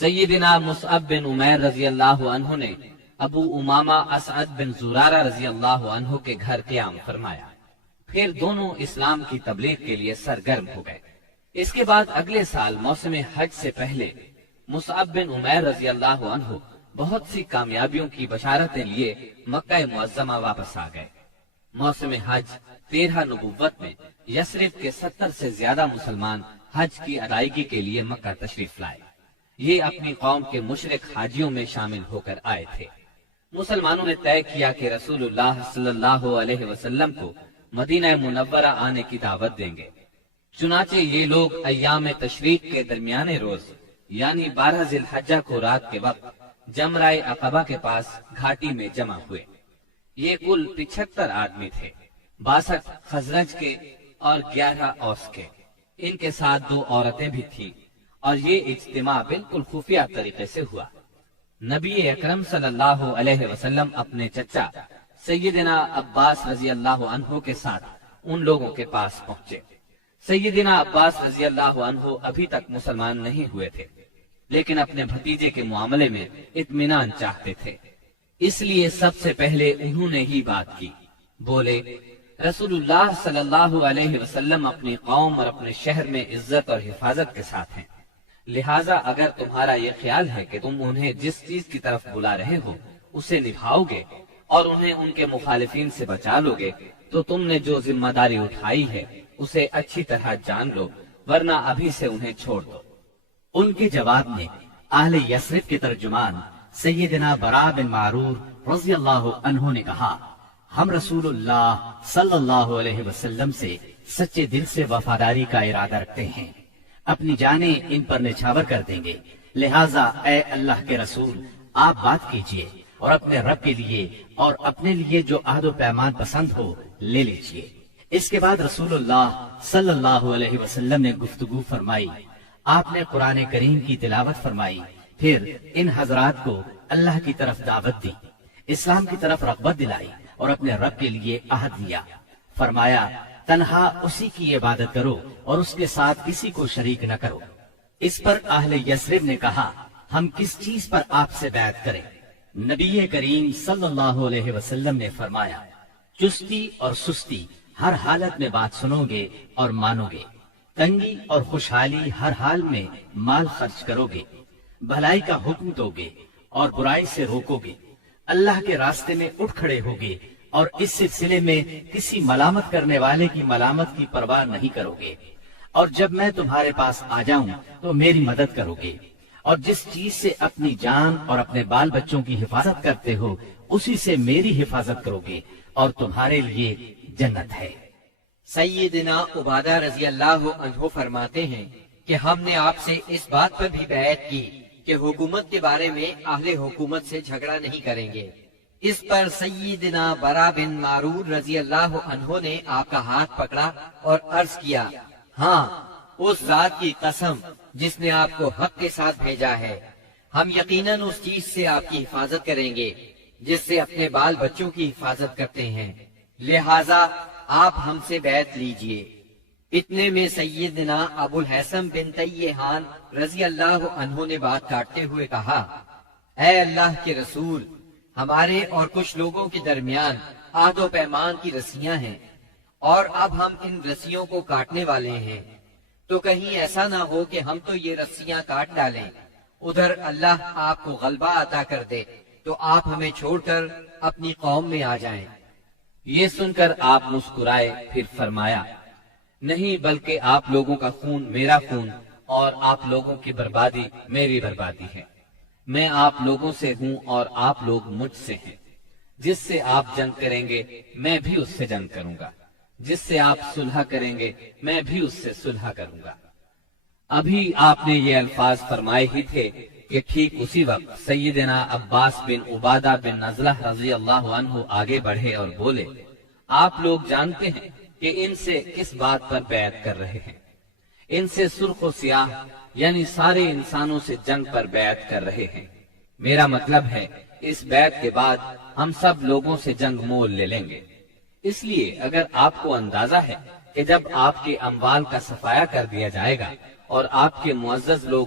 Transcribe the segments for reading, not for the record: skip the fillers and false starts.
سیدنا مصعب بن عمیر رضی اللہ عنہ نے ابو امامہ اسعد بن زرارہ رضی اللہ عنہ کے گھر قیام فرمایا، پھر دونوں اسلام کی تبلیغ کے لیے سرگرم ہو گئے۔ اس کے بعد اگلے سال موسم حج سے پہلے مصعب بن عمیر رضی اللہ عنہ بہت سی کامیابیوں کی بشارتیں لیے مکہ معظمہ واپس آ گئے۔ موسم حج 13 نبوت میں یثرب کے 70 سے زیادہ مسلمان حج کی ادائیگی کے لیے مکہ تشریف لائے۔ یہ اپنی قوم کے مشرک حاجیوں میں شامل ہو کر آئے تھے۔ مسلمانوں نے طے کیا کہ رسول اللہ صلی اللہ علیہ وسلم کو مدینہ منورہ آنے کی دعوت دیں گے۔ چنانچہ یہ لوگ ایام تشریق کے درمیانے روز یعنی 12 ذی الحجہ کو رات کے وقت جمرہ عقبہ کے پاس گھاٹی میں جمع ہوئے۔ یہ کل 75 آدمی تھے، 62 خزرج کے اور 11 اوس کے۔ ان کے ساتھ 2 عورتیں بھی تھیں، اور یہ اجتماع بالکل خفیہ طریقے سے ہوا۔ نبی اکرم صلی اللہ علیہ وسلم اپنے چچا سیدنا عباس رضی اللہ عنہ کے ساتھ ان لوگوں کے پاس پہنچے۔ سیدنا عباس رضی اللہ عنہ ابھی تک مسلمان نہیں ہوئے تھے، لیکن اپنے بھتیجے کے معاملے میں اطمینان چاہتے تھے، اس لیے سب سے پہلے انہوں نے ہی بات کی۔ بولے، رسول اللہ صلی اللہ علیہ وسلم اپنی قوم اور اپنے شہر میں عزت اور حفاظت کے ساتھ ہیں، لہٰذا اگر تمہارا یہ خیال ہے کہ تم انہیں جس چیز کی طرف بلا رہے ہو اسے نبھاؤ گے اور انہیں ان کے مخالفین سے بچا لو گے تو تم نے جو ذمہ داری اٹھائی ہے اسے اچھی طرح جان لو، ورنہ ابھی سے انہیں چھوڑ دو۔ ان کے جواب میں اہل یثرب کے ترجمان سیدنا برا بن معرور رضی اللہ عنہ نے کہا، ہم رسول اللہ صلی اللہ علیہ وسلم سے سچے دل سے وفاداری کا ارادہ رکھتے ہیں، اپنی جانیں ان پر نچھاور کر دیں گے، لہٰذا اے اللہ کے رسول آپ بات کیجئے اور اپنے رب کے لیے اور اپنے لیے جو عہد و پیمان پسند ہو لے لیجئے۔ اس کے بعد رسول اللہ صلی اللہ علیہ وسلم نے گفتگو فرمائی، آپ نے قرآن کریم کی تلاوت فرمائی، پھر ان حضرات کو اللہ کی طرف دعوت دی، اسلام کی طرف رغبت دلائی اور اپنے رب کے لیے عہد لیا۔ فرمایا، تنہا اسی کی عبادت کرو اور اس کے ساتھ کسی کو شریک نہ کرو۔ اس پر اہل یثرب نے کہا، ہم کس چیز پر آپ سے بیعت کریں؟ نبی کریم صلی اللہ علیہ وسلم نے فرمایا، چستی اور سستی ہر حالت میں بات سنو گے اور مانو گے، تنگی اور خوشحالی ہر حال میں مال خرچ کرو گے، بھلائی کا حکم دو گے اور برائی سے روکو گے، اللہ کے راستے میں اٹھ کھڑے ہوگے اور اس سلسلے میں کسی ملامت کرنے والے کی ملامت کی پرواہ نہیں کرو گے، اور جب میں تمہارے پاس آ جاؤں تو میری مدد کرو گے، اور جس چیز سے اپنی جان اور اپنے بال بچوں کی حفاظت کرتے ہو اسی سے میری حفاظت کرو گے، اور تمہارے لیے جنت ہے۔ سیدنا عبادہ رضی اللہ عنہ فرماتے ہیں کہ ہم نے آپ سے اس بات پر بھی بیعت کی کہ حکومت کے بارے میں اہل حکومت سے جھگڑا نہیں کریں گے۔ اس پر سیدنا برا بن معرور رضی اللہ عنہ نے آپ کا ہاتھ پکڑا اور عرض کیا، ہاں اس ذات کی قسم جس نے آپ کو حق کے ساتھ بھیجا ہے، ہم یقیناً اس چیز سے آپ کی حفاظت کریں گے جس سے اپنے بال بچوں کی حفاظت کرتے ہیں، لہٰذا آپ ہم سے بیعت لیجئے۔ اتنے میں سیدنا ابو الحسن بن تیہان رضی اللہ عنہ نے بات کاٹتے ہوئے کہا، اے اللہ کے رسول، ہمارے اور کچھ لوگوں کے درمیان عہد و پیمان کی رسیاں ہیں، اور اب ہم ان رسیوں کو کاٹنے والے ہیں، تو کہیں ایسا نہ ہو کہ ہم تو یہ رسیاں کاٹ ڈالیں، ادھر اللہ آپ کو غلبہ عطا کر دے تو آپ ہمیں چھوڑ کر اپنی قوم میں آ جائیں۔ یہ سن کر آپ مسکرائے، پھر فرمایا، نہیں بلکہ آپ لوگوں کا خون میرا خون اور آپ لوگوں کی بربادی میری بربادی ہے۔ میں آپ لوگوں سے ہوں اور آپ لوگ مجھ سے ہیں، جس سے آپ جنگ کریں گے میں بھی اس سے جنگ کروں گا، جس سے آپ صلح کریں گے میں بھی اس سے صلح کروں گا۔ ابھی آپ نے یہ الفاظ فرمائے ہی تھے کہ ٹھیک اسی وقت سیدنا عباس بن عبادہ بن نزلہ رضی اللہ عنہ آگے بڑھے اور بولے، آپ لوگ جانتے ہیں کہ ان سے کس بات پر بیعت کر رہے ہیں؟ ان سے سرخ و سیاہ یعنی سارے انسانوں سے جنگ پر بیعت کر رہے ہیں۔ میرا مطلب ہے اس بیعت کے بعد ہم سب لوگوں سے جنگ مول لے لیں گے۔ اس لیے اگر آپ کو اندازہ ہے کہ جب آپ کے اموال کا صفایا کر دیا جائے گا اور آپ کے معزز لوگ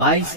22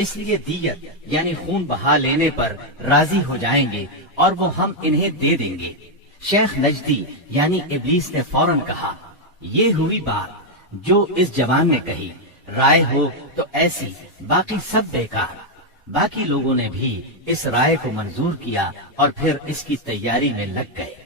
اس لیے دیت یعنی خون بہا لینے پر راضی ہو جائیں گے اور وہ ہم انہیں دے دیں گے۔ شیخ نجدی یعنی ابلیس نے فوراً کہا، یہ ہوئی بات جو اس جوان نے کہی، رائے ہو تو ایسی، باقی سب بیکار۔ باقی لوگوں نے بھی اس رائے کو منظور کیا اور پھر اس کی تیاری میں لگ گئے۔